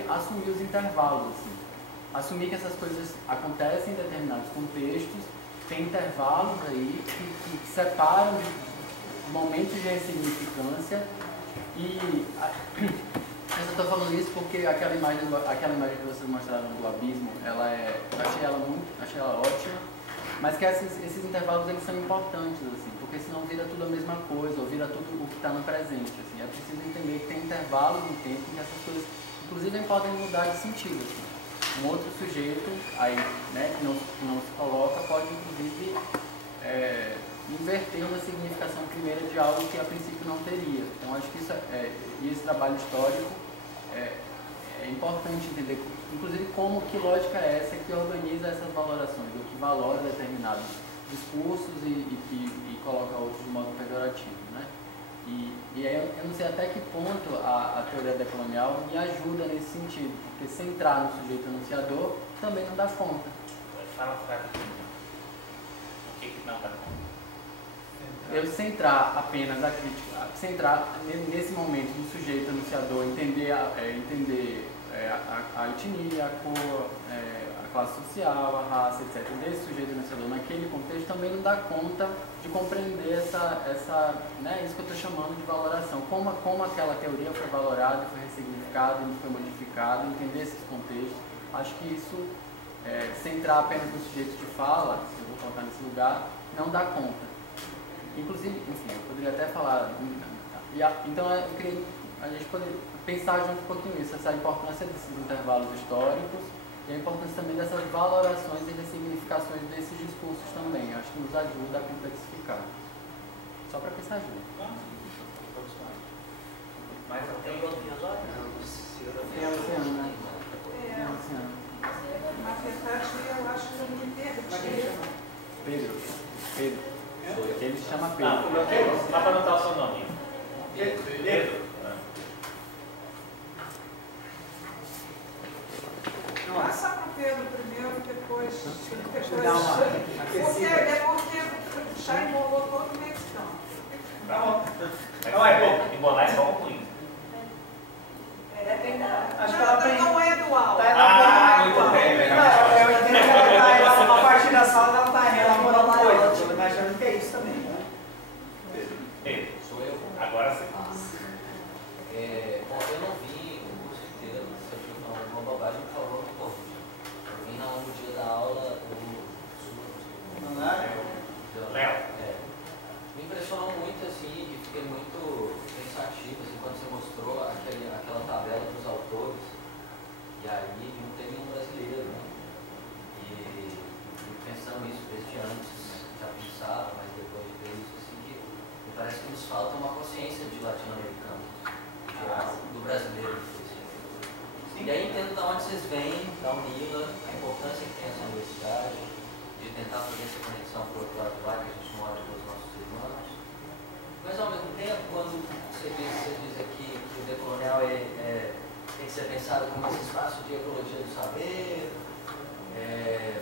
assumir os intervalos, assim. Assumir que essas coisas acontecem em determinados contextos, tem intervalos aí que separam momentos de ressignificância e eu estou falando isso porque aquela imagem que vocês mostraram do abismo, achei ela ótima, mas que esses intervalos eles são importantes, assim, porque senão vira tudo a mesma coisa, ou vira tudo o que está no presente, assim. É preciso entender que tem intervalos no tempo em que essas coisas, inclusive, podem mudar de sentido, assim. Um outro sujeito aí, né, que não se coloca, pode inclusive inverter uma significação primeira de algo que a princípio não teria. Então acho que e esse trabalho histórico é importante entender, inclusive, que lógica é essa que organiza essas valorações, ou que valora determinados discursos e coloca outros de modo pejorativo, né? E aí eu não sei até que ponto a teoria decolonial me ajuda nesse sentido, porque centrar no sujeito anunciador também não dá conta. Fala frase. O que não dá conta? Eu centrar apenas a crítica, centrar nesse momento do sujeito anunciador, entender a etnia, a cor, a classe social, a raça, etc., desse sujeito anunciador naquele contexto, também não dá conta de compreender isso que eu estou chamando de valoração, como aquela teoria foi valorada, foi ressignificada, foi modificada, entender esses contextos. Acho que isso, centrar apenas no sujeito de fala, se eu vou colocar nesse lugar, não dá conta. Inclusive, enfim, eu poderia até falar, então eu queria a gente poder pensar junto um pouquinho isso, essa importância desses intervalos históricos e a importância também dessas valorações e ressignificações desses discursos também. Acho que nos ajuda a complexificar. Só para pensar junto. Mas tem outros olhos? É o Luciano, né? É o Luciano. Na verdade, eu acho que eu me perdi. Pedro. Ele se chama Pedro. Só para anotar o seu nome. Pedro. Passa para o Pedro primeiro, depois. Dá uma Porque já embolou todo o mexicano. Tá bom. Não é bom. Embolar é bom ou ruim? É verdade. Acho que ela aprende. Não é dual. Muito bem. Eu entendo que ela a partir da sala ela está elaborando coisas. Eu estou imaginando que é isso também, né? Pedro, sou eu. Agora sim. Bom, eu não vi o curso inteiro, se eu estiver falando alguma bobagem, por favor, me corrija. Eu vim no dia da aula Léo. Me impressionou muito, assim, e fiquei muito pensativo, assim, quando você mostrou aquela tabela dos autores, e aí não tem nenhum brasileiro, né? E pensando nisso desde antes, já pensava, mas depois de ver isso, assim, que me parece que nos falta uma consciência de latino-americano, do brasileiro. E aí entendo de onde vocês vêm, da UNILA, a importância que tem essa universidade, de tentar fazer essa conexão para o outro lado lá que a gente mora com os nossos irmãos. Mas ao mesmo tempo, quando você diz aqui que o decolonial tem que ser pensado como esse espaço de ecologia do saber,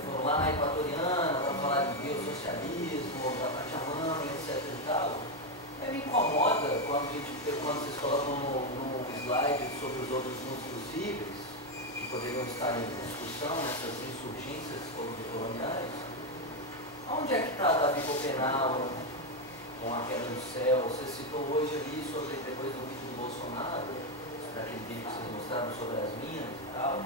foram lá na Equatoriana para falar de biossocialismo, da Pachamama, etc. e tal. Me incomoda quando vocês colocam no slide sobre os outros mundos possíveis, que poderiam estar em discussão nessas insurgências coloniais. Onde é que está Davi Copenau com a queda do céu? Você citou hoje ali depois do vídeo do Bolsonaro, daquele vídeo que vocês mostraram sobre as minas e tal,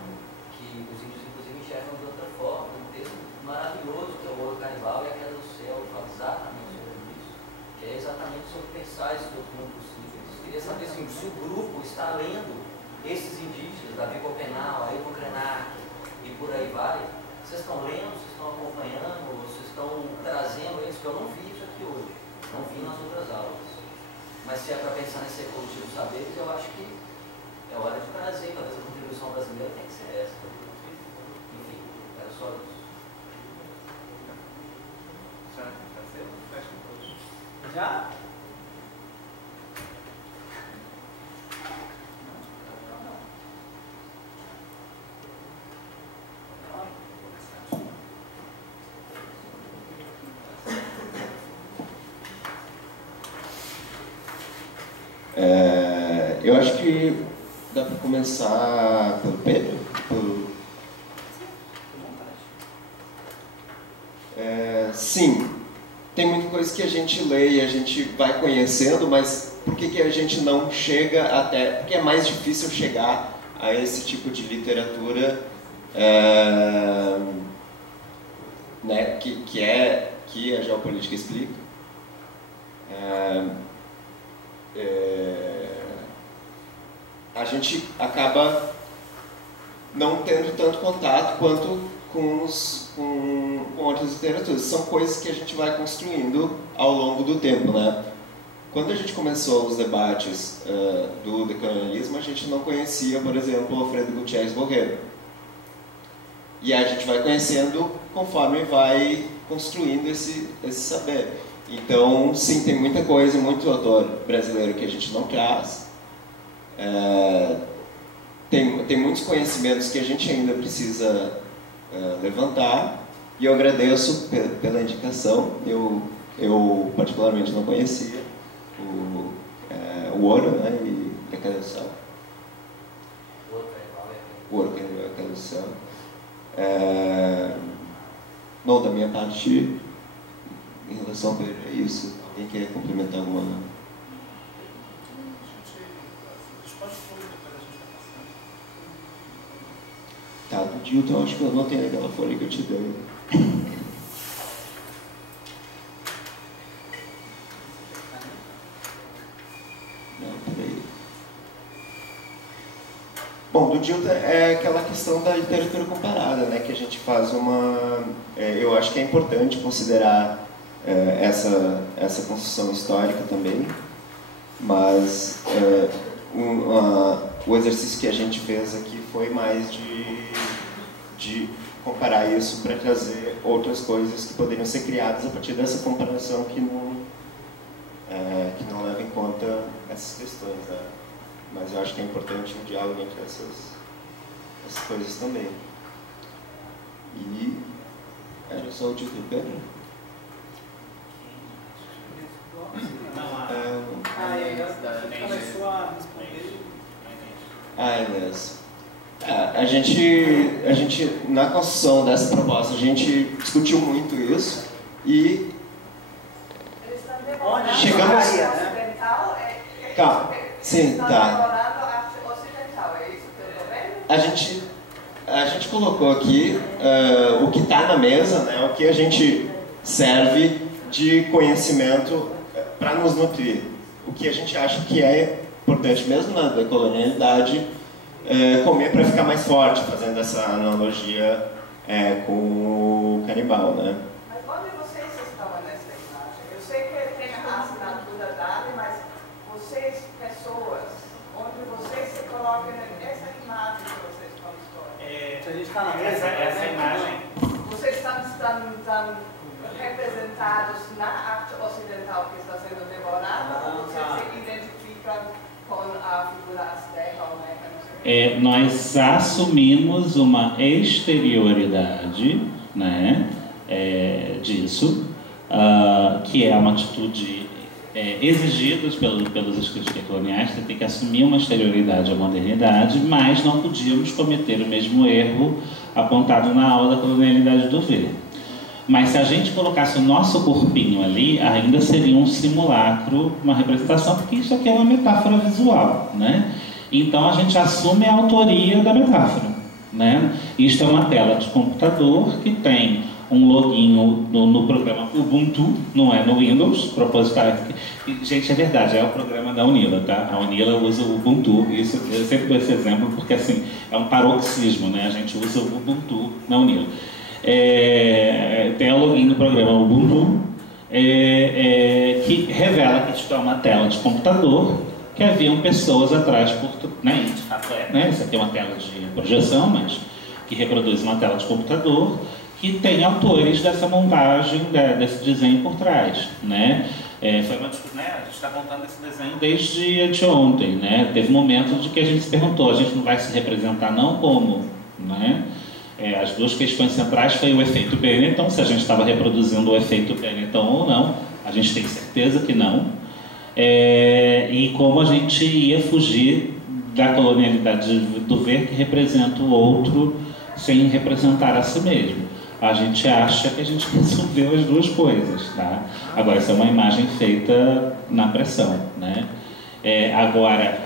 que os índios inclusive enxergam de outra forma. Tem um texto maravilhoso que é o Ouro Canibal e a Queda do Céu, que fala exatamente sobre isso, que é exatamente sobre pensar esse outro mundo possível. Eu queria saber se o grupo está lendo esses indígenas, Davi Copenau, Ailton Krenak e por aí vai. Vocês estão lendo, vocês estão acompanhando, vocês estão trazendo eles, que eu não vi isso aqui hoje, não vi nas outras aulas. Mas se é para pensar nesse ecologia dos saberes, eu acho que é hora de trazer, talvez a contribuição brasileira tem que ser essa. Enfim, era só isso. Já? Eu acho que Dá para começar pelo Pedro? Sim, tem muita coisa que a gente lê e a gente vai conhecendo, mas por que a gente não chega até... Porque é mais difícil chegar a esse tipo de literatura né, que a geopolítica explica. A gente acaba não tendo tanto contato quanto com outras literaturas. São coisas que a gente vai construindo ao longo do tempo, né? Quando a gente começou os debates do decolonialismo, a gente não conhecia, por exemplo, Alfredo Gutierrez Borrero. E a gente vai conhecendo conforme vai construindo esse saber. Então, sim, tem muita coisa, muito autor brasileiro que a gente não traz. Tem muitos conhecimentos que a gente ainda precisa levantar. E eu agradeço pela indicação. Eu particularmente não conhecia o Ouro, né, e a Cadução. O Ouro, que é a Cadução. Bom, da minha parte, em relação a isso, alguém quer complementar alguma... Tá, do Dilton, acho que eu não tenho aquela folha que eu te dei. Não, peraí. Bom, do Dilton é aquela questão da literatura comparada, né? Que a gente faz uma... eu acho que é importante considerar essa construção histórica também, mas o exercício que a gente fez aqui foi mais de comparar isso para trazer outras coisas que poderiam ser criadas a partir dessa comparação que não leva em conta essas questões, né? Mas eu acho que é importante um diálogo entre essas coisas também. E era só o título do Pedro? Começou a responder. Beleza. A gente, na construção dessa proposta, a gente discutiu muito isso e Eles estão demorando chegamos... a arte ocidental. Calma, sim, Eles estão tá. demorando a arte ocidental, é isso que eu estou vendo? A gente colocou aqui o que está na mesa, né, o que a gente serve de conhecimento para nos nutrir. O que a gente acha que é importante, mesmo na decolonialidade, comer para ficar mais forte, fazendo essa analogia com o canibal, né? Mas onde vocês estão nessa imagem? Eu sei que tem a assinatura dada, mas vocês, pessoas, onde vocês se colocam nessa imagem que vocês estão expondo? Se a gente está na mesa, essa imagem... Vocês estão representados na arte ocidental que está sendo devorada, ou vocês se identificam com a figura azteca ou meca? Nós assumimos uma exterioridade, né, disso, que é uma atitude exigida pelos escritos decoloniais. Você tem que assumir uma exterioridade à modernidade, mas não podíamos cometer o mesmo erro apontado na aula da colonialidade do ver. Mas se a gente colocasse o nosso corpinho ali, ainda seria um simulacro, uma representação, porque isso aqui é uma metáfora visual, né? Então a gente assume a autoria da metáfora, né? Isto é uma tela de computador que tem um loginho no programa Ubuntu, não é no Windows, proposital. Gente, é verdade, é o programa da Unila, tá? A Unila usa o Ubuntu, isso, eu sempre dou esse exemplo porque assim, é um paroxismo, né? A gente usa o Ubuntu na Unila. Tem o login do programa Ubuntu, que revela que isto é uma tela de computador, que haviam pessoas atrás, né? De fato né? Isso aqui é uma tela de projeção, mas que reproduz uma tela de computador, que tem autores dessa montagem, desse desenho por trás, né? Foi uma discussão, né? A gente está montando esse desenho desde anteontem, né? Teve momentos de que a gente se perguntou, a gente não vai se representar não como, né? As duas questões centrais foi o efeito Benetton, se a gente estava reproduzindo o efeito Benetton ou não, a gente tem certeza que não, e como a gente ia fugir da colonialidade do ver que representa o outro sem representar a si mesmo. A gente acha que a gente resolveu as duas coisas, tá? Agora, essa é uma imagem feita na pressão, né? Agora,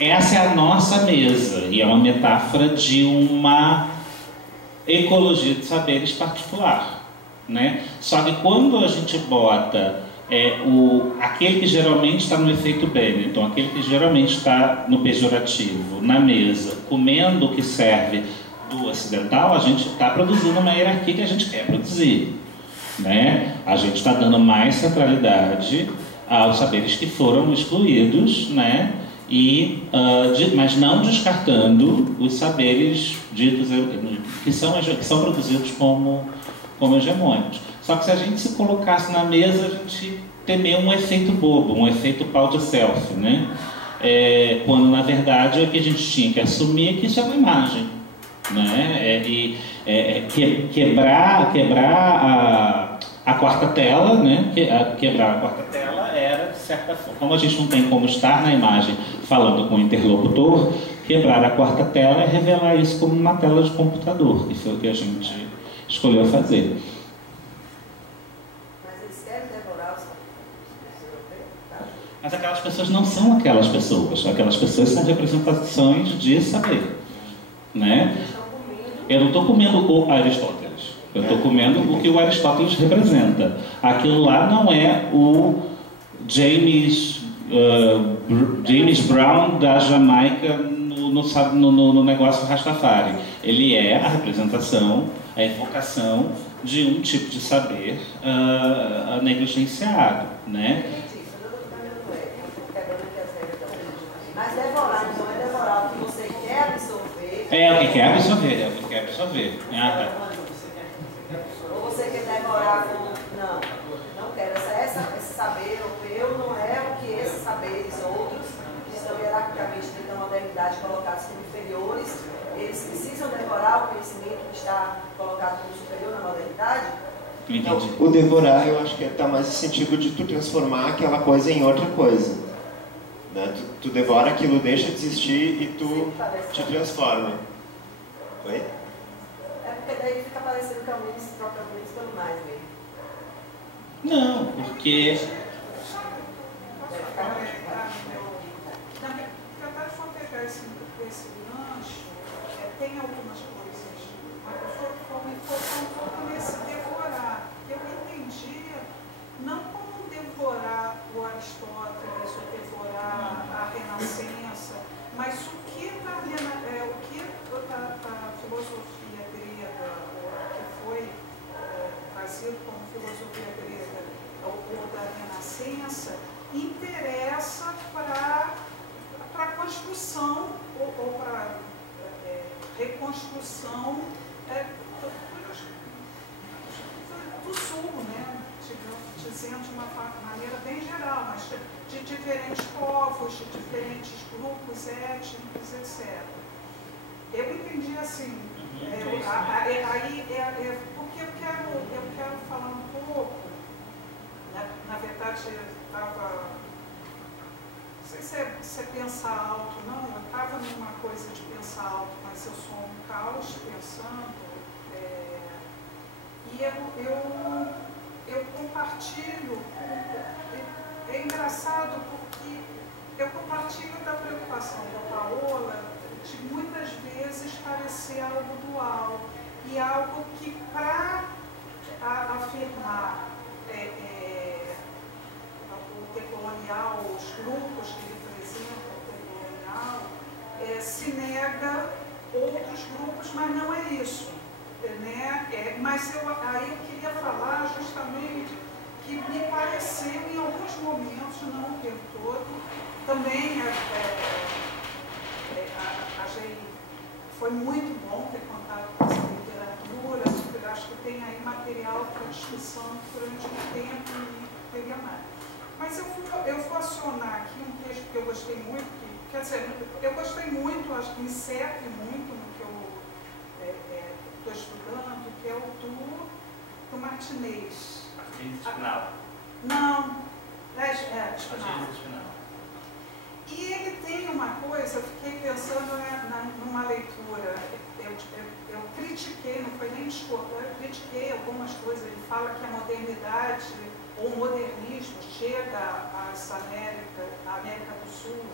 essa é a nossa mesa, e é uma metáfora de uma ecologia de saberes particular, né? Só que quando a gente bota aquele que geralmente está no efeito Benetton, aquele que geralmente está no pejorativo, na mesa, comendo o que serve do ocidental, a gente está produzindo uma hierarquia que a gente quer produzir, né? A gente está dando mais centralidade aos saberes que foram excluídos, né? Mas não descartando os saberes ditos que são produzidos como hegemônicos. Só que se a gente se colocasse na mesa, a gente teria um efeito bobo, um efeito pau de selfie, né? Quando na verdade o que a gente tinha que assumir é que isso é uma imagem, né? Quebrar a quarta tela, né? Quebrar a quarta tela era, de certa forma, como a gente não tem como estar na imagem falando com o interlocutor, quebrar a quarta tela é revelar isso como uma tela de computador, que foi o que a gente escolheu fazer. Mas eles querem devorar os europeus? Mas aquelas pessoas não são aquelas pessoas são representações de saber, né? Eu não estou comendo o Aristóteles, eu estou comendo o que o Aristóteles representa. Aquilo lá não é o James Brown da Jamaica no negócio Rastafari. Ele é a representação, a evocação de um tipo de saber negligenciado, né? Mas devorar, então é devorar o que você quer absorver. O que quer absorver, o que quer absorver. Ou você quer devorar como, não quero, esse saber europeu não é o que esses saberes outros, que estão hierarquicamente dentro da modernidade colocados como inferiores, eles precisam devorar o conhecimento que está colocado como superior na modernidade? Não, o devorar eu acho que está mais no sentido de tu transformar aquela coisa em outra coisa. Né? Tu devora aquilo, deixa de existir e tu te transforma. Oi? Porque daí fica parecendo que é o menos troca menos pelo mais mesmo. Não, porque... Tentar só pegar esse gancho, tem algumas coisas, mas eu vou me focar um pouco nesse devorar. Eu entendia, não como devorar o Aristóteles, ou devorar a Renascença, mas o que a filosofia grega, que foi trazido como filosofia grega, ou da Renascença, interessa para a construção ou para reconstrução do sul, né? Dizendo de uma maneira bem geral, mas de diferentes povos, de diferentes grupos étnicos, etc. Eu entendi assim, porque eu quero falar um pouco, na verdade, eu estava, não sei se é pensar alto, não, eu estava numa coisa de pensar alto, mas eu sou um caos pensando, e eu compartilho, é engraçado porque eu compartilho da preocupação da Paola de muitas vezes parecer algo dual e algo que para afirmar o decolonial, os grupos que representam o decolonial, se nega outros grupos, mas não é isso. Né? Mas aí eu queria falar justamente que me pareceu em alguns momentos, não o tempo todo, também achei, foi muito bom ter contato com essa literatura, acho que tem aí material para discussão durante um tempo e teria mais. Mas eu vou acionar aqui um texto que eu gostei muito, quer dizer, eu gostei muito, acho que insere muito no que eu estou estudando, que é o do Martinez. Martinez Spinal. Não, Spinal. E ele tem uma uma coisa, eu fiquei pensando numa leitura. Eu critiquei, não foi nem discordar, eu critiquei algumas coisas. Ele fala que a modernidade ou o modernismo chega à América do Sul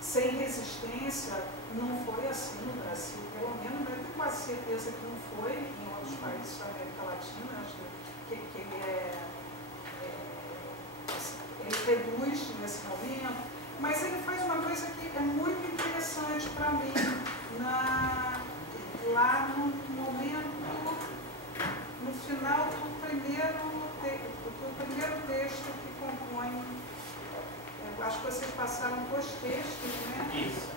sem resistência. Não foi assim no Brasil, pelo menos eu tenho quase certeza que não foi em outros países da América Latina. Acho que ele reduz nesse momento, mas ele faz uma coisa que é muito interessante para mim, lá no momento, no final do primeiro texto que compõe, eu acho que vocês passaram 2 textos, né? Isso.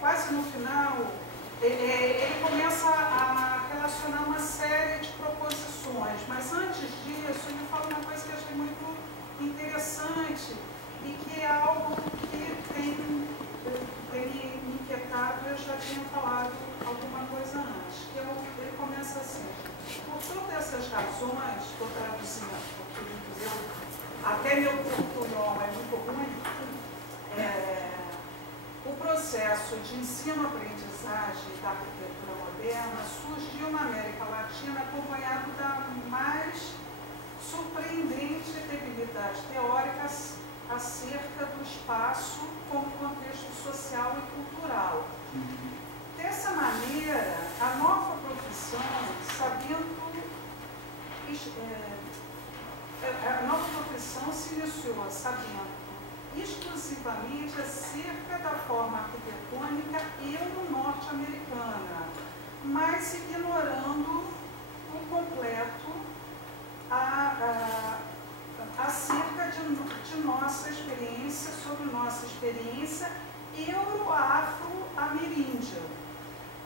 Quase no final, ele começa a relacionar uma série de proposições, mas antes disso ele fala uma coisa que eu achei muito interessante e que é algo que tem me inquietado. Eu já tinha falado alguma coisa antes. Ele começa assim: por todas essas razões, estou traduzindo, porque até meu portunhol é muito ruim, o processo de ensino-aprendizagem da arquitetura moderna surgiu na América Latina acompanhado da mais surpreendente debilidade teórica acerca do espaço como contexto social e cultural. Dessa maneira, a nova profissão, se iniciou sabendo exclusivamente acerca da forma arquitetônica euro-norte-americana, mas ignorando por completo acerca de nossa experiência, sobre nossa experiência euro-afro-ameríndia.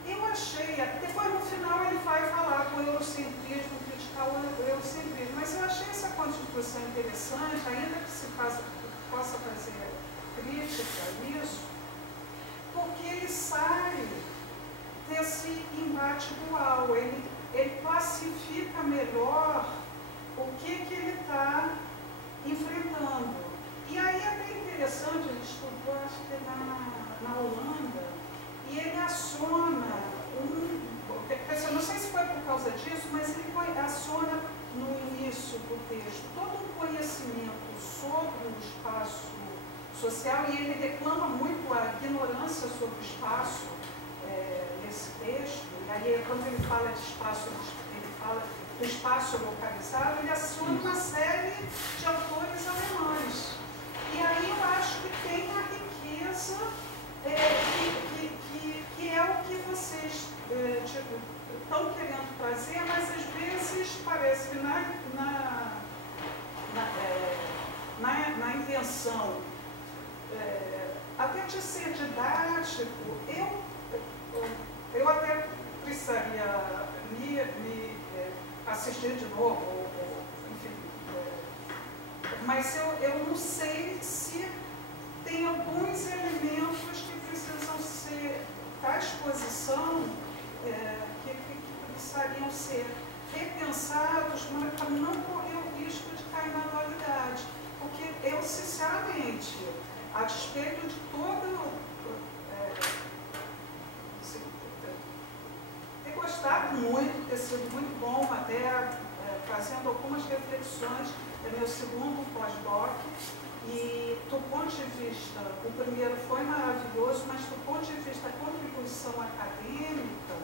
Eu achei, depois no final ele vai falar do eurocentrismo, criticar o eurocentrismo, mas eu achei essa construção interessante, ainda que se possa fazer crítica a isso, porque ele sai desse embate dual, ele classifica melhor o que ele está enfrentando. E aí é bem interessante, ele estudou, acho que na Holanda, e ele aciona não sei se foi por causa disso, mas ele aciona no início do texto todo um conhecimento sobre o espaço social, e ele reclama muito a ignorância sobre o espaço nesse texto. E aí, quando ele fala de espaço, ele fala do espaço localizado, ele aciona uma série de autores alemães. E aí eu acho que tem a riqueza que é o que vocês estão querendo trazer, mas às vezes parece que na intenção até de ser didático, eu até precisaria me assistir de novo, enfim, mas eu não sei se tem alguns elementos que precisam ser da exposição que precisariam ser repensados para não correr o risco de cair na dualidade. Porque eu, sinceramente, a despeito de todo ter gostado muito, ter sido muito bom, até fazendo algumas reflexões, é meu segundo pós-doc, e do ponto de vista, o primeiro foi maravilhoso, mas do ponto de vista da contribuição acadêmica,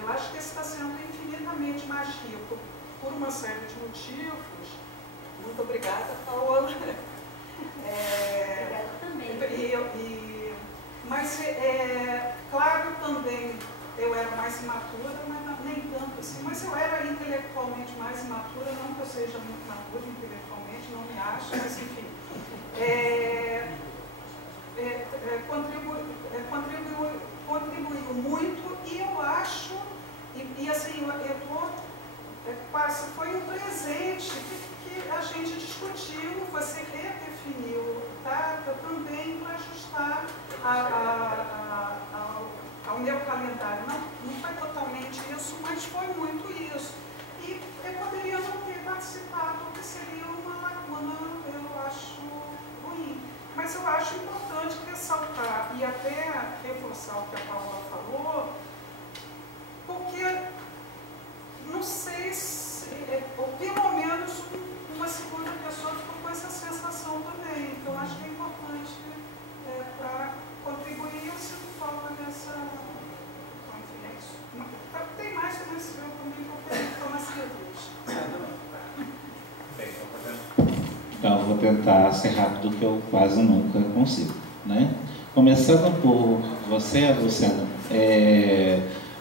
eu acho que esse está sendo infinitamente mais rico, por uma série de motivos. Muito obrigada, Paola. Obrigada também. Mas, claro, também eu era mais imatura, mas nem tanto assim. Mas eu era intelectualmente mais imatura, não que eu seja muito madura intelectualmente, não me acho, mas enfim. Contribuiu muito, e eu acho, e assim, quase foi um presente que a gente discutiu, você redefiniu, tá? Também para ajustar ao meu calendário. Não foi totalmente isso, mas foi muito isso. E eu poderia não ter participado, porque seria uma lacuna, eu acho, ruim. Mas Mas eu acho importante ressaltar e até reforçar o que a Paula falou, porque não sei se, ou pelo menos uma segunda pessoa ficou com essa sensação também. Então acho que é importante para contribuir. Eu sinto falta dessa. Enfim, é isso. Tem mais que esse eu também vou querer tomar cerveja. Então, eu vou tentar ser rápido, que eu quase nunca consigo, né? Começando por você, Luciana.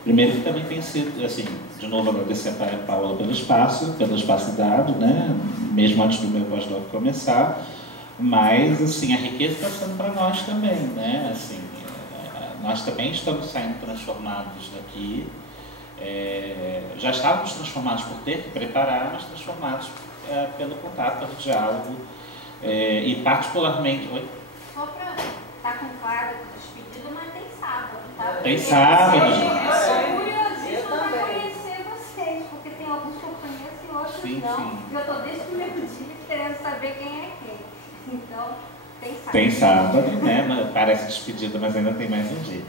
Primeiro que também tem sido, assim, de novo agradecer a Paula pelo espaço dado, né? Mesmo antes do meu pós-doc começar. Mas, assim, a riqueza está sendo para nós também, né? Assim, nós também estamos saindo transformados daqui. Já estávamos transformados por ter que preparar, mas transformados pelo contato, pelo diálogo, e particularmente... Oi? Só para estar com claro com despedida, mas tem sábado, tá? Tem sábado. Eu sou curiosíssima para conhecer vocês, porque tem alguns que eu conheço e outros Sim, não. sim. E eu estou desde o primeiro dia querendo saber quem é quem. Então, tem sábado. Tem sábado, né? Parece despedida, mas ainda tem mais um dia.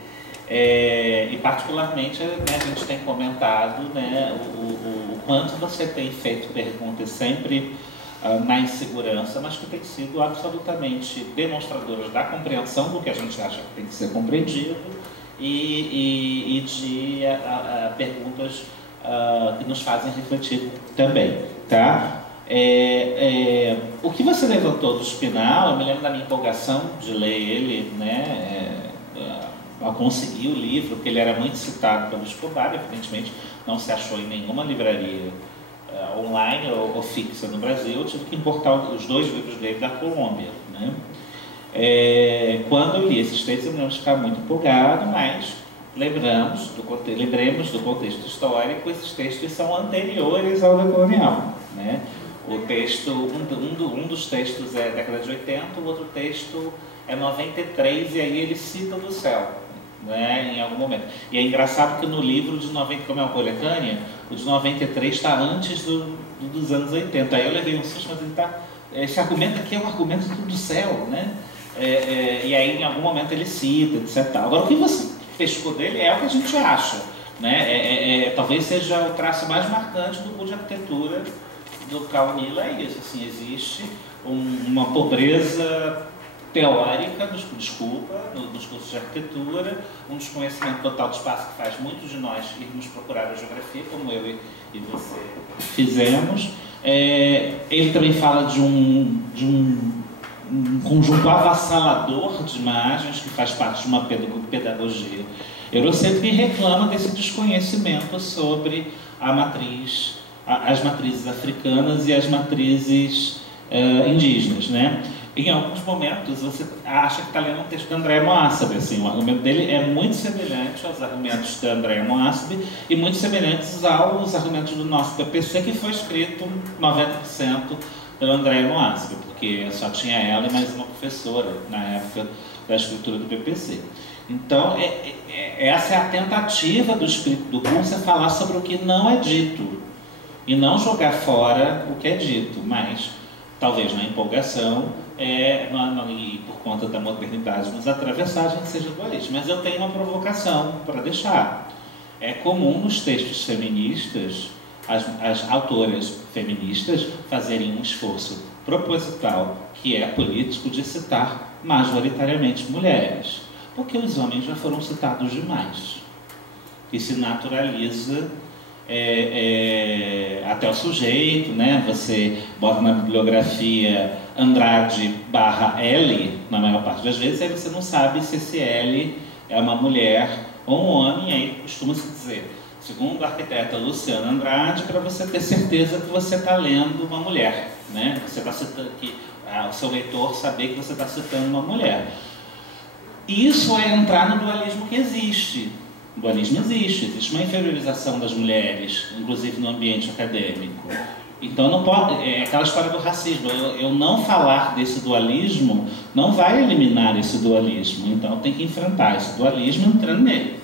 E particularmente, né, a gente tem comentado, né, o quanto você tem feito perguntas sempre na insegurança, mas que tem sido absolutamente demonstradoras da compreensão do que a gente acha que tem que ser compreendido e de perguntas que nos fazem refletir também, tá? O que você levantou do Spinal, eu me lembro da minha empolgação de ler ele, né? Ao conseguir o livro, porque ele era muito citado pelo Escobar, evidentemente não se achou em nenhuma livraria online ou fixa no Brasil. Eu tive que importar os 2 livros dele da Colômbia, né? Quando eu li esses textos, eu me lembro de ficar muito empolgado, mas lembremos do contexto histórico. Esses textos são anteriores ao decolonial, né? O texto, um dos textos é década de 80, o outro texto é 93, e aí ele cita do céu, né, em algum momento. E é engraçado que no livro de 90, como é uma coletânea, o de 93 está antes dos anos 80. Aí eu levei um susto, mas ele tá, esse argumento aqui é um argumento do céu, né? E aí em algum momento ele cita, etc. Agora o que você pescou dele é o que a gente acha, né? Talvez seja o traço mais marcante do curso de arquitetura do Carl Miller, é isso. Assim, existe uma pobreza teórica, nos cursos de arquitetura, um desconhecimento total do espaço que faz muitos de nós irmos procurar a geografia, como eu e você fizemos. Ele também fala de um conjunto avassalador de imagens que faz parte de uma pedagogia eurocêntrica e reclama desse desconhecimento sobre as matrizes africanas e as matrizes indígenas, né? Em alguns momentos você acha que está lendo um texto de André Moassab, assim, o argumento dele é muito semelhante aos argumentos de André Moassab e muito semelhantes aos argumentos do nosso PPC, que foi escrito 90% pelo André Moassab, porque só tinha ela e mais uma professora na época da escritura do PPC. Então, essa é a tentativa do espírito do curso, é falar sobre o que não é dito e não jogar fora o que é dito, mas talvez na empolgação e por conta da modernidade nos atravessar, a gente seja dualista. Mas eu tenho uma provocação para deixar. É comum nos textos feministas as autoras feministas fazerem um esforço proposital, que é político, de citar majoritariamente mulheres, porque os homens já foram citados demais e se naturaliza até o sujeito, né? Você bota na bibliografia Andrade/L na maior parte das vezes, aí você não sabe se esse L é uma mulher ou um homem, e aí costuma-se dizer, segundo o arquiteta Luciano Andrade, para você ter certeza que você está lendo uma mulher, né? Você está citando, o seu leitor saber que você está citando uma mulher. Isso é entrar no dualismo que existe. O dualismo existe uma inferiorização das mulheres, inclusive no ambiente acadêmico. Então não pode, é aquela história do racismo, eu não falar desse dualismo não vai eliminar esse dualismo, então eu tenho que enfrentar esse dualismo entrando nele.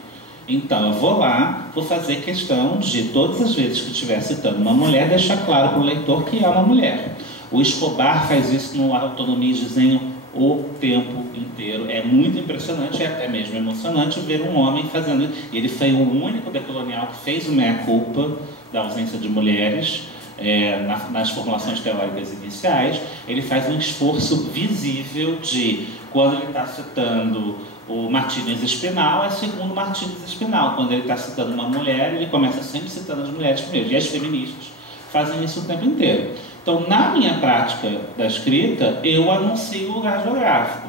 Então eu vou lá, vou fazer questão de todas as vezes que estiver citando uma mulher, deixar claro para o leitor que é uma mulher. O Escobar faz isso no Autonomia de Desenho o tempo inteiro. É muito impressionante, é até mesmo emocionante ver um homem fazendo isso. Ele foi o único decolonial que fez o meia-culpa da ausência de mulheres nas formulações teóricas iniciais. Ele faz um esforço visível de, quando ele está citando o Martínez Espinal, é segundo Martínez Espinal. Quando ele está citando uma mulher, ele começa sempre citando as mulheres primeiro. E as feministas fazem isso o tempo inteiro. Então, na minha prática da escrita, eu anuncio o lugar geográfico.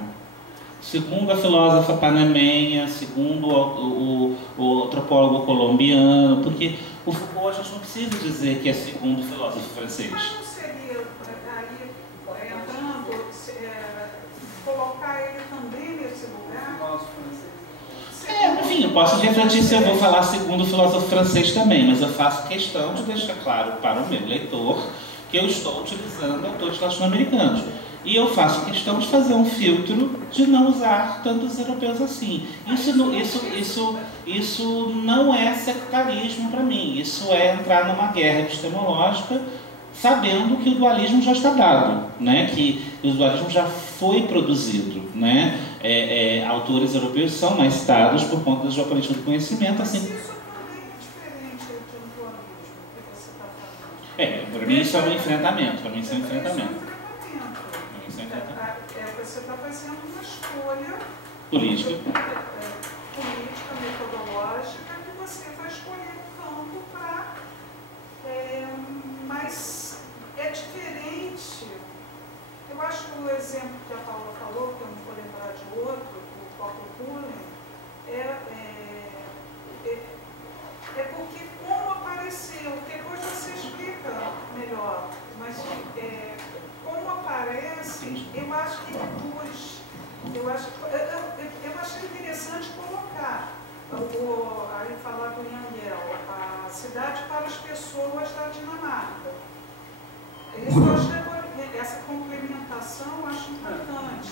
Segundo a filósofa panamenha, segundo o antropólogo colombiano, porque o Foucault a gente não precisa dizer que é segundo o filósofo francês. Mas não seria, aí, entrando, colocar ele também nesse lugar? Enfim, eu posso refletir se eu vou falar segundo o filósofo francês também, mas eu faço questão de deixar claro para o meu leitor que eu estou utilizando autores latino-americanos. E eu faço questão de fazer um filtro de não usar tantos europeus assim. Isso não é sectarismo para mim. Isso é entrar numa guerra epistemológica sabendo que o dualismo já está dado, né? Que o dualismo já foi produzido, né? Autores europeus são mais citados por conta da geopolítica do conhecimento, assim. Isso também é diferente do dualismo que você está falando. Para mim isso é um enfrentamento. Para mim isso é um enfrentamento. Você está fazendo uma escolha política, metodológica, que você vai escolher um campo para... mas é diferente. Eu acho que o exemplo que a Paula falou, que eu não vou lembrar de outro, o Paulo Cullen, é porque como apareceu, depois você explica melhor, mas como aparece, eu acho que reduz. Eu achei interessante colocar, aí falar do Yangel, a cidade para as pessoas da Dinamarca. Isso eu acho, essa complementação eu acho importante.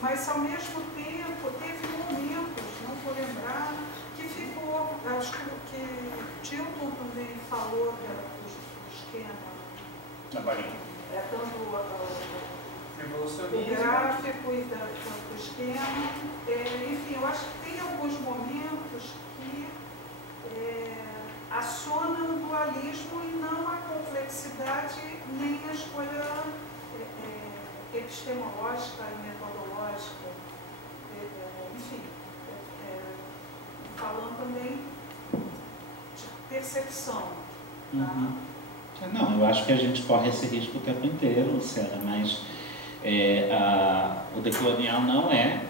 Mas, ao mesmo tempo, teve momentos, não vou lembrar, que ficou, acho que Tilton também falou do esquema. Na Bahia. Tanto o gráfico e do esquema. Enfim, eu acho que tem alguns momentos que acionam o dualismo e não a complexidade nem a escolha epistemológica e metodológica. Enfim, falando também de percepção. Tá? Não, eu acho que a gente corre esse risco o tempo inteiro, Luciana, mas o decolonial não é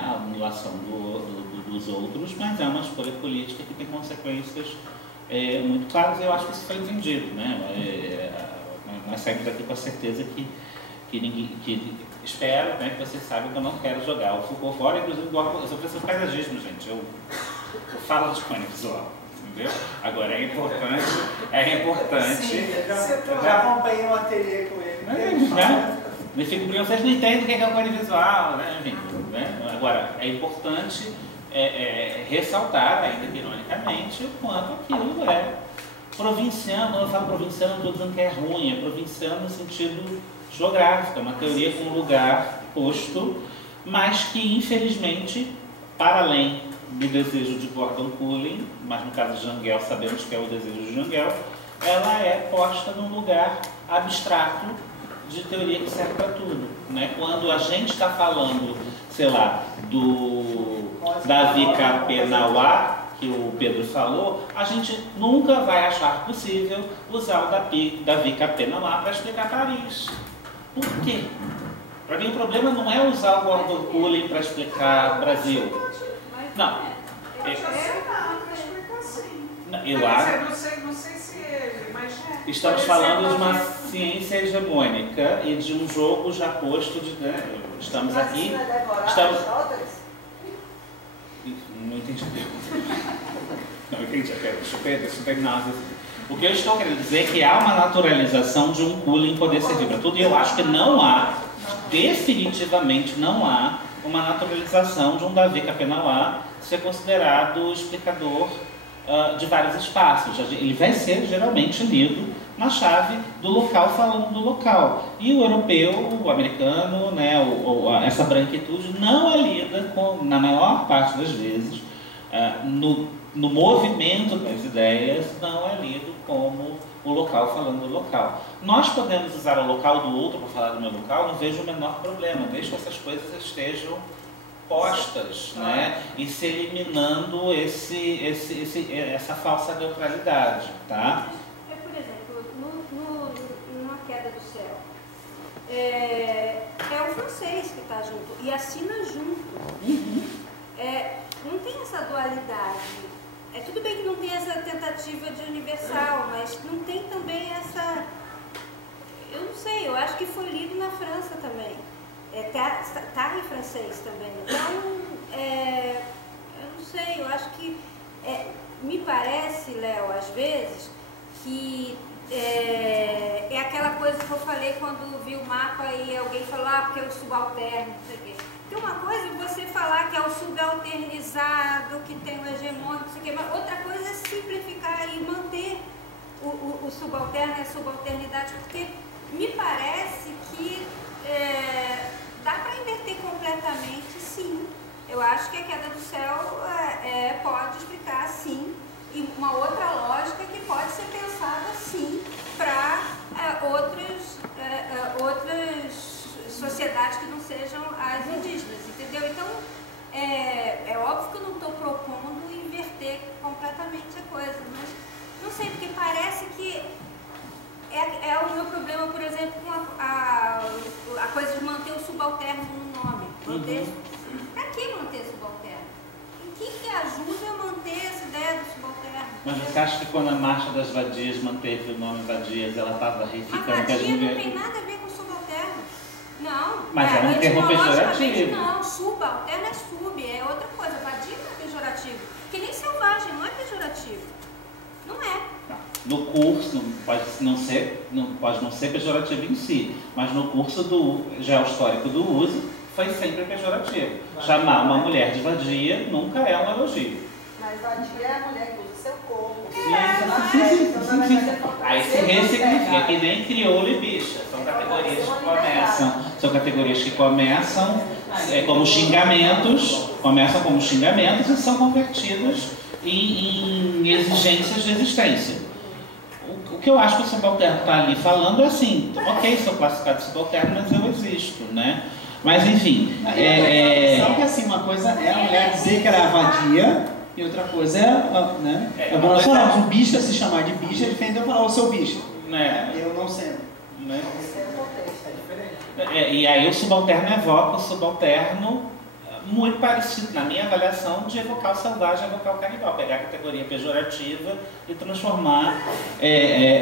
a anulação dos outros, mas é uma escolha política que tem consequências muito claras, e eu acho que isso foi entendido, né? Nós saímos daqui com a certeza que espero, né, que vocês saibam que eu não quero jogar o Foucault fora, inclusive eu sou professor de paisagismo, gente, eu falo de escolha visual. Entendeu? Agora é importante. Sim, eu já acompanhei um ateliê com ele. Ele fica brilhando, vocês não entendem o que é o código visual, né? Enfim, né? Agora, é importante ressaltar, ainda que ironicamente, o quanto aquilo é provinciano. Quando eu falo provinciano, não estou dizendo que é ruim, é provinciano no sentido geográfico, é uma teoria com um lugar posto, mas que, infelizmente, para além do desejo de Gordon Cullen, mas no caso de Jangel sabemos que é o desejo de Jangel, ela é posta num lugar abstrato de teoria que serve para tudo, né? Quando a gente está falando, sei lá, do Davi Capenauá, que o Pedro falou, a gente nunca vai achar possível usar o Davi Capenauá para explicar Paris. Por quê? Para mim o problema não é usar o Gordon Cullen para explicar Brasil. Não. Eu acho. Não sei se ele, mas. Estamos falando de uma ciência hegemônica e de um jogo já posto de. Né, estamos aqui. Estamos. Não entendi. Não entendi. Deixa eu terminar. O que eu estou querendo dizer é que há uma naturalização de um Cullen poder servir para tudo, e eu acho que não há, definitivamente não há, uma naturalização de um Davi Capenauá ser considerado explicador de vários espaços. Ele vai ser geralmente lido na chave do local falando do local. E o europeu, o americano, né, essa branquitude não é lida, na maior parte das vezes, no movimento das ideias, não é lido como o local falando do local. Nós podemos usar o local do outro para falar do meu local, não vejo o menor problema, desde que essas coisas estejam postas, né? E se eliminando essa falsa neutralidade, tá? Por exemplo, numa Queda do Céu, é o francês que está junto e assina junto. Não tem essa dualidade. Tudo bem que não tem essa tentativa de universal, mas não tem também essa... Eu não sei, eu acho que foi lido na França também. Tá em francês também. Então, eu não sei, eu acho que... me parece, Léo, às vezes, que é aquela coisa que eu falei quando vi o mapa e alguém falou, porque é o subalterno, não sei o quê. Porque uma coisa é você falar que é o subalternizado, que tem o hegemônico, não sei o quê, mas outra coisa é simplificar e manter o subalterno e a subalternidade, porque me parece que dá para inverter completamente, sim. Eu acho que a Queda do Céu pode explicar, sim, e uma outra lógica que pode ser pensada, sim, para outras sociedades que não sejam as indígenas, entendeu? Então, é óbvio que eu não estou propondo inverter completamente a coisa, mas não sei, porque parece que é o meu problema, por exemplo, com a coisa de manter o subalterno no nome. Para que manter subalterno? Em que ajuda a manter essa ideia do subalterno? Mas você acha que quando a Marcha das Vadias manteve o nome Vadias, ela estava reificando que as mulheres... mulheres... não tem nada a ver com subalterno. Não. Mas é um termo pejorativo. Não, subalterno é sub, é outra coisa. Vadia não é pejorativo. Que nem selvagem, não é pejorativo. Não é. No curso, pode não ser pejorativo em si, mas no curso do geohistórico do uso, foi sempre pejorativo. Chamar uma mulher de vadia nunca é um elogio. Mas vadia é a mulher que usa seu corpo. Sim. Aí se ressignifica, que nem crioulo e bicha. São categorias que começam como xingamentos, e são convertidas em exigências de existência. O que eu acho que o subalterno está ali falando é assim, ok, sou classificado de subalterno, mas eu existo, né? Mas enfim... Sabe que assim, uma coisa é a mulher dizer que era vadia, e outra coisa nós falamos, o bicha se chamar de bicha, é diferente de eu falar, o seu bicho. Eu não sendo. Esse é o contexto, é diferente. E aí o subalterno evoca o subalterno muito parecido, na minha avaliação, de evocar o selvagem, evocar o canibal, pegar a categoria pejorativa e transformar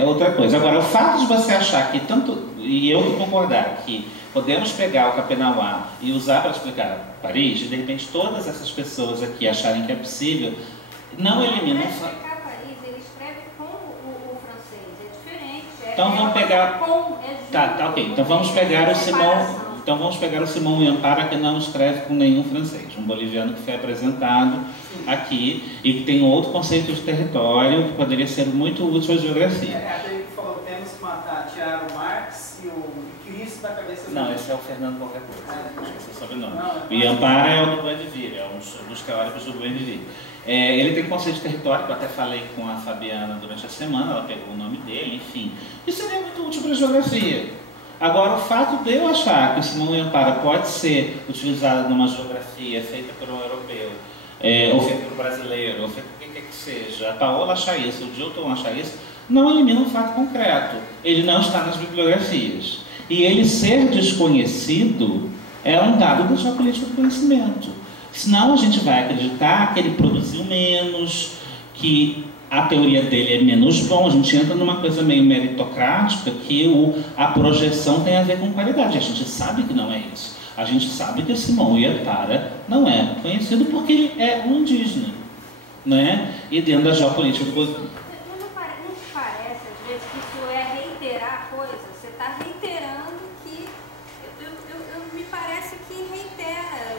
outra coisa. Agora, o fato de você achar que e eu concordar que podemos pegar o Capenauá e usar para explicar Paris, e de repente todas essas pessoas aqui acharem que é possível, não eliminam... Para explicar Paris, ele escreve com o francês, é diferente. Então vamos pegar... Tá, ok. Então vamos pegar o Simão... Então vamos pegar o Simão Yampara, que não escreve com nenhum francês, um boliviano que foi apresentado aqui e que tem outro conceito de território que poderia ser muito útil à geografia. Aquele que falou que temos que tirar o Marx e o Cristo da cabeça do... Não, esse é o Fernando qualquer coisa, esqueci o sobrenome. O Yampara é o do Boindeville, é um dos teóricos do Boindeville. Ele tem conceito de território, que eu até falei com a Fabiana durante a semana, ela pegou o nome dele, enfim. Isso seria muito útil para a geografia. Agora, o fato de eu achar que o Simão Yampara pode ser utilizado numa geografia feita por um europeu, ou feita por um brasileiro, ou feita por quem quer que seja, a Paola achar isso, o Dilton achar isso, não elimina um fato concreto. Ele não está nas bibliografias. E ele ser desconhecido é um dado da geopolítica do conhecimento. Senão a gente vai acreditar que ele produziu menos, que a teoria dele é menos bom, a gente entra numa coisa meio meritocrática, que a projeção tem a ver com qualidade. A gente sabe que não é isso. A gente sabe que o Simão Yampara não é conhecido porque ele é um indígena, né? E dentro da geopolítica do... Não parece, às vezes, que isso é reiterar a coisa? Você está reiterando que... me parece que reitera,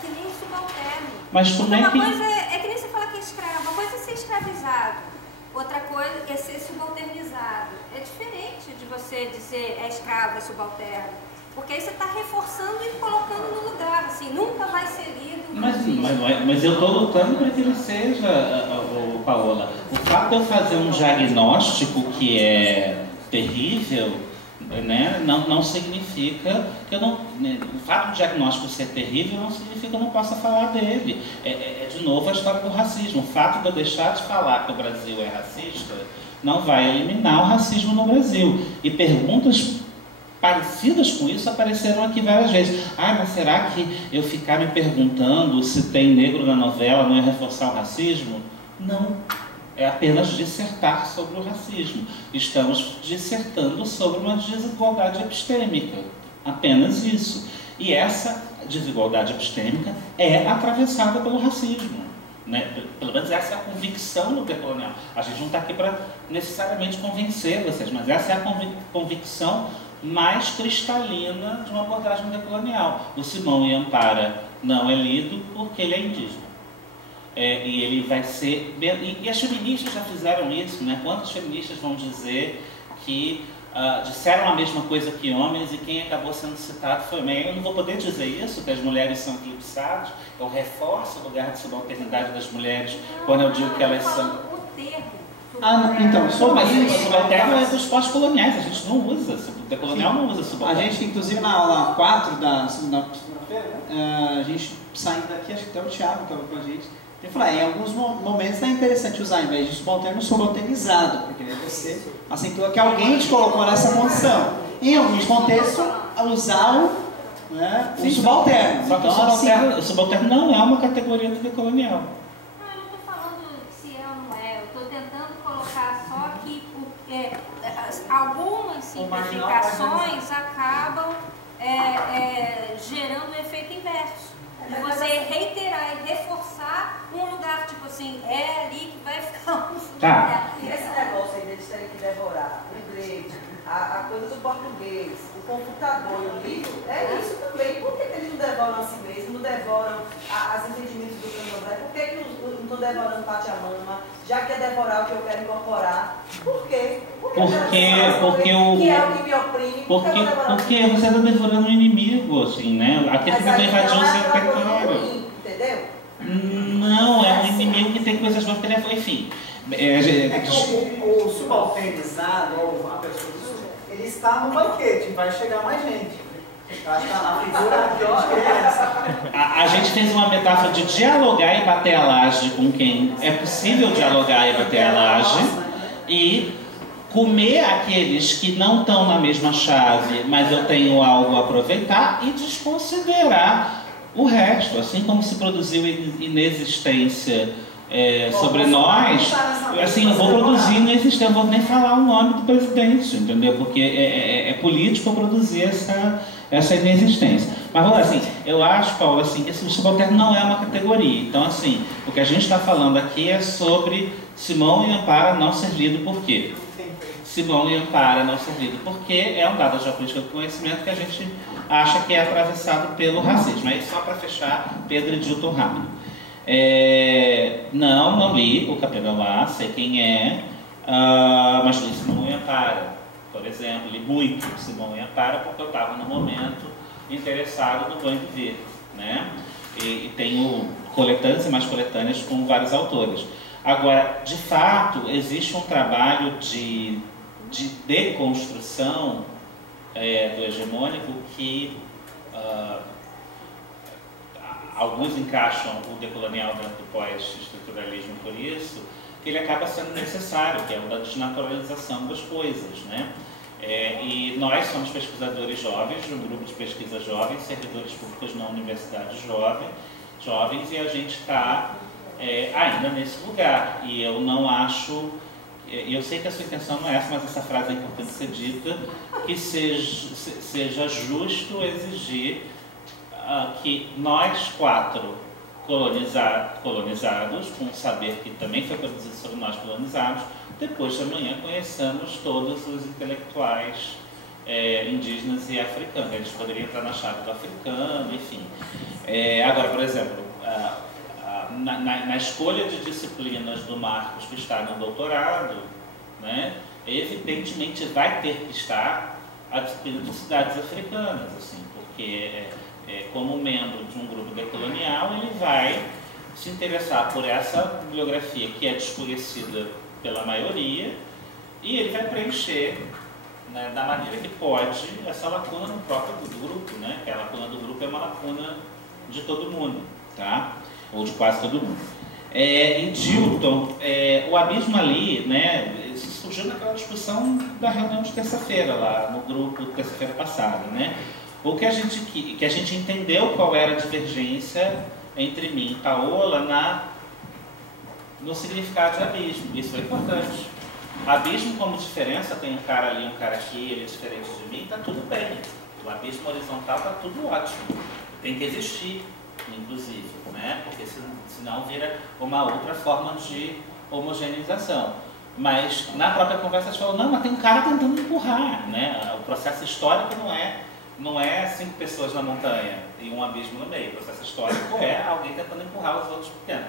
que nem o subalterno. Mas como é que... Uma coisa é que nem você fala que é escravo, uma coisa é ser escravizado. Outra coisa é ser subalternizado. É diferente de você dizer é escravo, é subalterno. Porque aí você está reforçando e colocando no lugar, assim, nunca vai ser lido. Mas eu estou lutando para que ele seja, Paola. O fato de eu fazer um diagnóstico que é terrível, né, não significa que eu não... Né, o fato do diagnóstico ser terrível não significa que eu não possa falar dele. De novo a história do racismo. O fato de eu deixar de falar que o Brasil é racista não vai eliminar o racismo no Brasil. E perguntas parecidas com isso apareceram aqui várias vezes. Mas será que eu ficar me perguntando se tem negro na novela não é reforçar o racismo? Não. É apenas dissertar sobre o racismo. Estamos dissertando sobre uma desigualdade epistêmica. Apenas isso. E essa desigualdade epistêmica é atravessada pelo racismo. Né? Pelo menos essa é a convicção do decolonial. A gente não está aqui para necessariamente convencer vocês, mas essa é a convicção mais cristalina de uma abordagem decolonial. O Simão e Ampara não é lido porque ele é indígena. E ele vai ser... E as feministas já fizeram isso, né? Quantas feministas vão dizer que disseram a mesma coisa que homens e quem acabou sendo citado foi homem? Eu não vou poder dizer isso, que as mulheres são eclipsadas. Eu reforço o lugar de subalternidade das mulheres quando eu digo que elas são... O termo. Então, mas o subalterno é dos pós-coloniais, a gente não usa, o decolonial não usa subalterno. A gente, inclusive, na aula 4 da segunda-feira, a gente saindo daqui, acho que até o Thiago estava com a gente, ele falou, em alguns momentos é interessante usar, ao invés de subalterno, subalternizado, porque aí você acentua que alguém te colocou nessa condição. Em alguns contextos, usar o subalterno. Só que então, o subalterno não é uma categoria do decolonial. Algumas simplificações acabam gerando um efeito inverso. Você reiterar e reforçar um lugar, tipo assim, é ali que vai ficar um... Tá. E esse negócio aí deles terem que devorar o inglês, a coisa do português, o computador e o livro, é isso também. Por que eles não devoram a si mesmos, não devoram as entendimentos do candomblé? Por que não estão devorando Pachamama, já que é devorar o que eu quero incorporar? Por quê? Porque você está devorando um inimigo, assim, né? Aquele que está invadindo o seu território. Entendeu? Não, é um inimigo que tem coisas boas para ele, enfim. O subalternizado, ou a pessoa, ele está no banquete, vai chegar mais gente. Eu acho que a figura que eu acho que é essa. A gente fez uma metáfora de dialogar e bater a laje com quem é possível dialogar e bater a laje, e comer aqueles que não estão na mesma chave, mas eu tenho algo a aproveitar, e desconsiderar o resto. Assim como se produziu inexistência sobre nós, assim, eu vou produzir inexistência, eu vou nem falar o nome do presidente, entendeu? Porque é político produzir essa inexistência. Mas vamos assim, eu acho, Paulo, assim, que esse subalterno não é uma categoria. Então, assim, o que a gente está falando aqui é sobre Simão e Ampara não ser lido por quê? Simão e Ampara não ser lido porque é um dado da geopolítica do conhecimento que a gente acha que é atravessado pelo racismo. Aí, só para fechar, Pedro e Dilton rápido. Não li o Capelauá, sei quem é, mas li Simão e Ampara, por exemplo, li muito Simão e Ampara porque eu estava no momento interessado no Bom Viver, né? E tenho coletâneas e mais coletâneas com vários autores. Agora, de fato, existe um trabalho de deconstrução do hegemônico que alguns encaixam o decolonial dentro do pós-estruturalismo por isso, que ele acaba sendo necessário, que é o da desnaturalização das coisas, né? E nós somos pesquisadores jovens, de um grupo de pesquisa jovens, servidores públicos na universidade jovens, e a gente está ainda nesse lugar. E eu não acho, eu sei que a sua intenção não é essa, mas essa frase é importante ser dita, que seja justo exigir que nós quatro colonizados, com um saber que também foi produzido sobre nós colonizados, depois de amanhã conheçamos todos os intelectuais indígenas e africanos. Eles poderiam entrar na chave do africano, enfim. Agora, por exemplo, na escolha de disciplinas do Marcos que está no doutorado, né, evidentemente vai ter que estar a disciplina de cidades africanas, assim, porque como membro de um grupo decolonial, ele vai se interessar por essa bibliografia que é desconhecida pela maioria e ele vai preencher, né, da maneira que pode essa lacuna no próprio grupo, né, que a lacuna do grupo é uma lacuna de todo mundo, tá? Ou de quase todo mundo. E Dilton, o abismo ali, né, surgiu naquela discussão da reunião de terça-feira lá no grupo, terça-feira passada, né? O que a gente entendeu qual era a divergência entre mim e Paola no significado de abismo. Isso é importante. Abismo como diferença, tem um cara ali, um cara aqui, ele é diferente de mim, tá tudo bem. O abismo horizontal tá tudo ótimo. Tem que existir, inclusive, né? Porque senão vira uma outra forma de homogeneização. Mas na própria conversa a gente falou, não, mas tem um cara tentando empurrar, né? O processo histórico não é 5 pessoas na montanha e um abismo no meio. O processo histórico é alguém tentando empurrar os outros por dentro.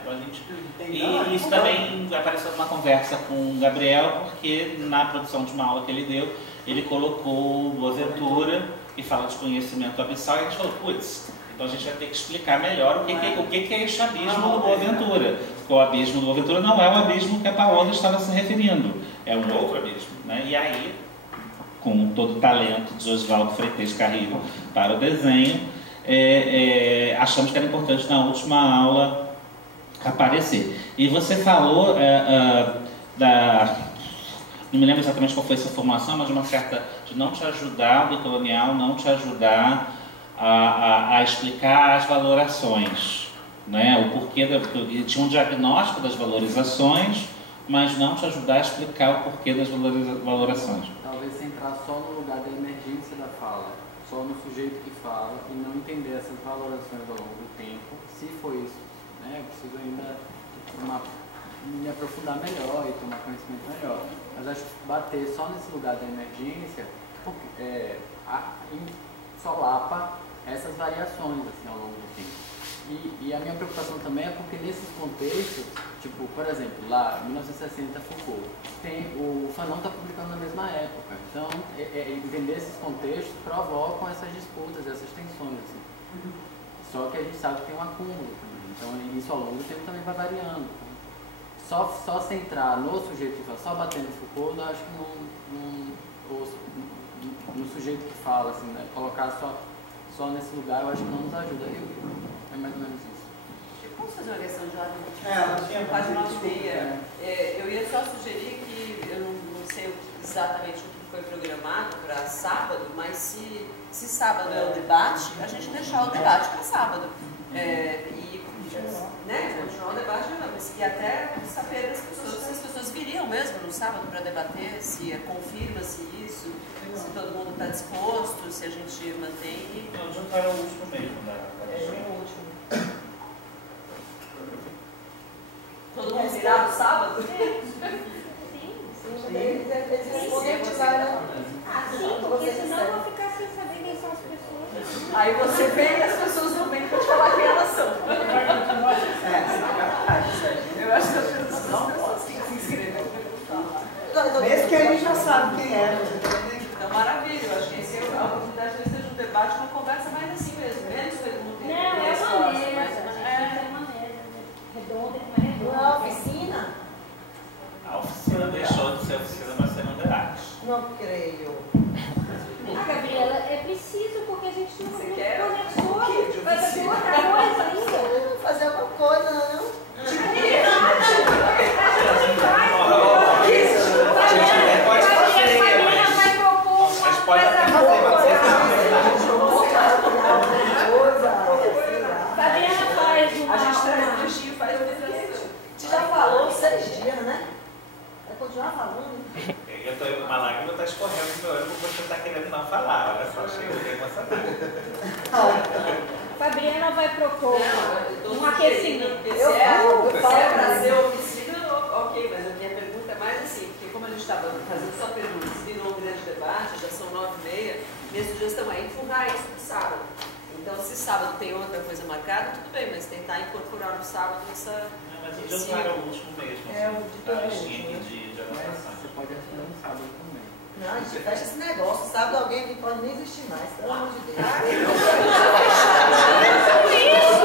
Então, e isso também apareceu numa conversa com o Gabriel, porque na produção de uma aula que ele deu, ele colocou Boaventura e fala de conhecimento abissal, e a gente falou, putz, então a gente vai ter que explicar melhor o que é esse abismo do Boaventura. Porque o abismo do Boaventura não é o abismo que a Paola estava se referindo, é um outro abismo, né? E aí, com todo o talento de Oswaldo Freitas Carrilho para o desenho, achamos que era importante na última aula aparecer. E você falou não me lembro exatamente qual foi essa formação, mas de não te ajudar, o decolonial não te ajudar a explicar as valorações, né? O porquê porque tinha um diagnóstico das valorizações, mas não te ajudar a explicar o porquê das valorações. Talvez você entrar só no lugar da emergência da fala, só no sujeito que fala e não entender essas valorações ao longo do tempo. Se for isso, né, eu preciso ainda me aprofundar melhor e tomar conhecimento melhor. Mas acho que bater só nesse lugar da emergência solapa essas variações assim, ao longo do tempo. E a minha preocupação também é porque nesses contextos, tipo, por exemplo, lá, 1960, Foucault, o Fanon está publicando na mesma época. Então, entender esses contextos provocam essas disputas, essas tensões. Assim. Só que a gente sabe que tem um acúmulo também. Então, isso ao longo do tempo também vai variando. Só centrar no sujeito que fala, só batendo no Foucault, eu acho que no sujeito que fala, assim, né? Colocar só nesse lugar, eu acho que não nos ajuda. É mais ou menos isso. Posso fazer uma questão de ordem? Página 9:30. Eu ia só sugerir que, eu não sei exatamente o que foi programado para sábado, mas se sábado é o debate, a gente deixar o debate para sábado. Continuar o debate e até saber das pessoas, se as pessoas viriam mesmo no sábado para debater, se confirma-se isso, se todo mundo está disposto, se a gente mantém. Não, o jantar é o último mesmo, né? É o último. Todo mundo virá no sábado? Eles respondem que vai, né? Sim, porque senão eu vou ficar sem saber quem são as pessoas. Aí você vem e as pessoas não vêm para te falar quem elas são. Eu acho que as pessoas têm que se inscrever. Mesmo que a gente já sabe quem é. Então, maravilha. Eu acho que essa é a oportunidade de seja um debate, uma conversa mais assim mesmo. Menos pergunta. Não, é maneira. Redonda, não é redonda. Uma oficina? A oficina deixou de ser oficina para ser um debate. Não creio. Gabriela, é preciso porque a gente não conversou. Vai fazer outra coisa ainda. Fazer alguma coisa, não? A gente traz o bichinho e faz o desenho. Você já falou 6 dias, né? Vai continuar falando? Uma lágrima está escorrendo no meu olho porque você está querendo não falar. Olha só, chega emocionado. Fabiana vai propor um aquecimento. Se é para ser oficina, ok, mas a minha pergunta é mais assim, porque como a gente estava fazendo só perguntas, virou um grande debate, já são 9:30, minha sugestão é empurrar isso para o sábado. Então, se sábado tem outra coisa marcada, tudo bem, mas tentar incorporar no sábado nessa... Mas o dia não era o último mesmo. É, o de todo listinha mundo, aqui de Mas anotação. você pode responder no sábado também. Não, a gente fecha esse negócio. Sábado alguém aqui pode nem existir mais, pelo amor de Deus. Isso,